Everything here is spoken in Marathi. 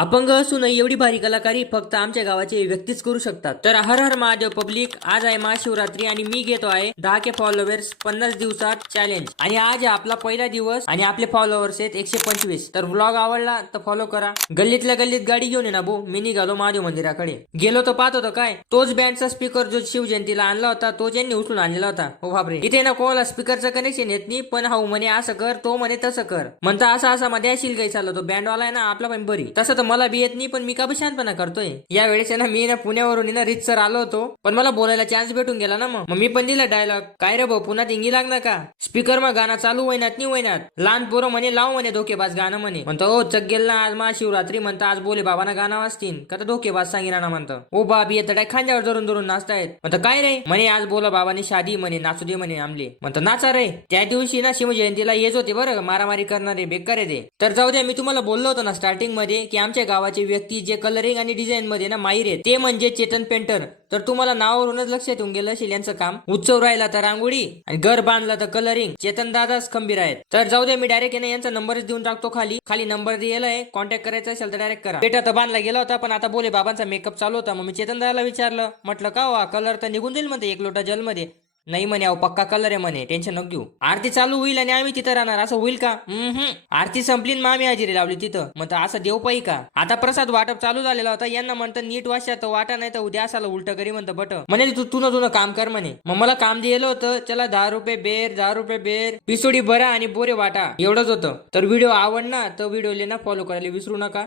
अपंग असूनही एवढी भारी कलाकारी फक्त आमच्या गावाचे व्यक्तीच करू शकतात. तर हर हर महादेव पब्लिक, आज आहे महाशिवरात्री आणि मी घेतो आहे 10K फॉलोअर्स 50 दिवसात चॅलेंज. आणि आज आहे आपला पहिला दिवस आणि आपले फॉलोअर्स आहेत 125. तर व्लॉग आवडला तर फॉलो करा. गल्लीतल्या गल्लीत गाडी घेऊन ये ना भाऊ, मी निघालो महादेव मंदिराकडे. गेलो तर पाहत होतो काय, तोच बँडचा स्पीकर जो शिवजयंतीला आणला होता तोच यांनी उचलून आणलेला होता. हो बापरे, इथे ना कोणाला स्पीकरचं कनेक्शन येत नाही, पण हा म्हणे असं कर, तो म्हणे तसं कर. म्हणता असा मध्ये असेल काही चाललं, तो बँडवाला आहे ना आपला पण बरी. तसं तर मला बी येत नाही, पण मी का शांतपणा करतोय. या वेळेस ना मी ना पुण्यावरून ना रितसर आलो होतो, पण मला बोलायला चान्स भेटून गेला ना. मग मी पण दिला डायलॉग, काय रे भाऊ पुन्हा इंगी लागणार का, स्पीकर मग गाणं चालू होईनात नाही होईनात, लहान पोरं म्हणे लाव म्हणे धोकेबाज गाणं म्हणे. म्हणतो ओ चक गेल ना आज महाशिवरात्री, म्हणता आज बोले बाबांना गाणं वाजतील का तर धोकेबाज सांगितलं ना. म्हणतं ओ बाबी येतं काय खांद्यावर धरून धरून नाचतायत. म्हणतं काय रे म्हणे आज बोला बाबांनी शादी म्हणे नाचू दे म्हणे आमले. म्हणतं नाचा रे. त्या दिवशी ना शिवजयंतीला येत होते बरं मारामारी करणारे, बेकार आहे ते. तर जाऊ द्या, मी तुम्हाला बोललो होतो ना स्टार्टिंग मध्ये की आमच्या गावाचे व्यक्ती जे कलरिंग आणि डिझाईन मध्ये ना माहीर आहेत ते म्हणजे चेतन पेंटर. तर तुम्हाला नावावरूनच लक्षात येऊन गेलं असेल यांचं काम. उत्सव राहिला तर रांगोळी आणि घर बांधला तर कलरिंग, चेतन दादाच खंबीर आहेत. तर जाऊ दे, मी डायरेक्ट यांचा नंबरच देऊन टाकतो. खाली नंबर दिलाय, कॉन्टॅक्ट करायचा असेल तर डायरेक्ट करा. पेटा तर बांधला गेला होता, पण आता बोले बाबांचा मेकअप चालू होता. मग मी चेतन दादाला विचारलं, म्हटलं का हो कलर तर निघून जाईल म्हणते एक लोटा जल मध्ये. नाही म्हणे अहो पक्का कलर आहे म्हणे, टेन्शन नको घेऊ. आरती चालू होईल आणि आम्ही तिथं राहणार, असं होईल का. आरती संपली आणि आम्ही हजेरी लावली तिथं. म्हणतं असं देव पाई का. आता प्रसाद वाटप चालू झालेला होता, यांना म्हणतं नीट वाशा तर वाटा नाही तर उद्या असाला उलट करी म्हणतं बट. म्हणे तू तुनं काम कर म्हणे. मग मला काम दिलं होतं, चला 10 रुपये बेर पिसोडी भरा आणि बोरे वाटा, एवढंच होतं. तर व्हिडिओ आवडला तर व्हिडिओला ना फॉलो करायला विसरू नका.